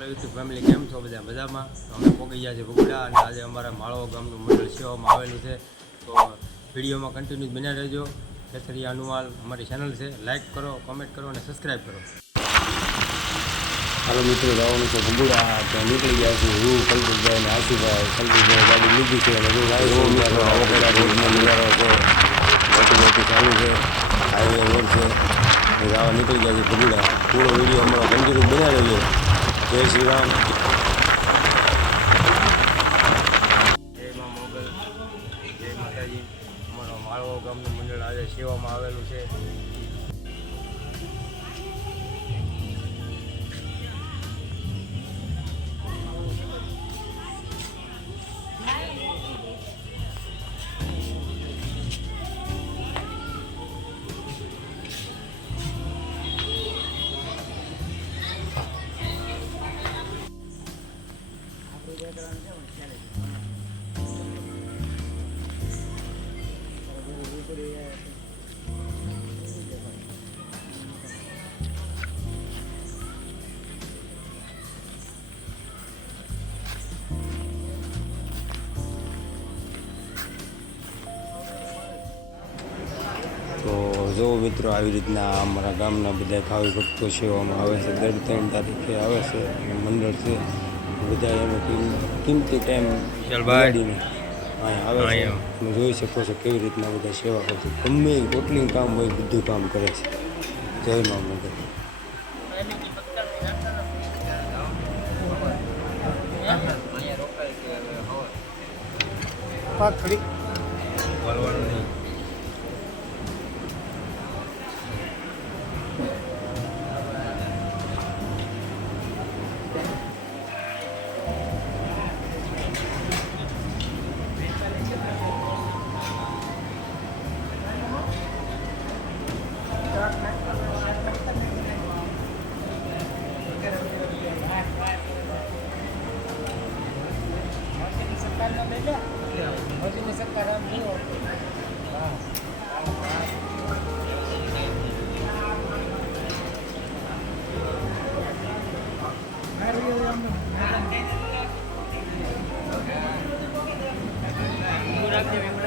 Hello YouTube family, કેમ છો બધા? મજામાં? અમે પહોંચી ગયા છીએ બગુડા અને આજે અમારા માળવા ગામનું મંડળ સેવામાં આવેલું છે. તો વિડીયોમાં કન્ટિન્યુ બન્યા રહેજો. કેસરિયા અનુમાલ અમારી ચેનલ છે, લાઇક કરો, કોમેન્ટ કરો અને સબસ્ક્રાઈબ કરો. હાલો મિત્રો, જવાનું છે બગુડા. ત્યાં નીકળી ગયા છે હું, કલ્પેશભાઈ અને આશુભાઈ. કલ્પેશભાઈ ગાડી લીધી છે અને મિત્રો રોડનો નજારો છે, મોટી ચાલુ છે, હાઈવે રોડ છે. જવા નીકળી ગયા છે બગુડા. પૂરો વિડીયો અમારો કન્ટિન્યુ બન્યા રહેજો. જય શ્રી રામ. જય મા મોગલ, જય માતાજી. અમારો માળવા ગામનું મંડળ આજે સેવામાં આવેલું છે. તો જો મિત્રો, આવી રીતના અમારા ગામના બધા ભાવિ ભક્તો સેવામાં આવે છે. દર 3 તારીખે આવે છે અને મંડળ છે બધા એનો કિંમતી ટાઈમ ગાડીને અહીંયા આવે છે. તમે જોઈ શકો છો કેવી રીતના બધા સેવા કરે છે. ગમે કેટલું કામ હોય બધું કામ કરે છે. જય મા મોગલ. બોલવાનું નહીં. Gracias.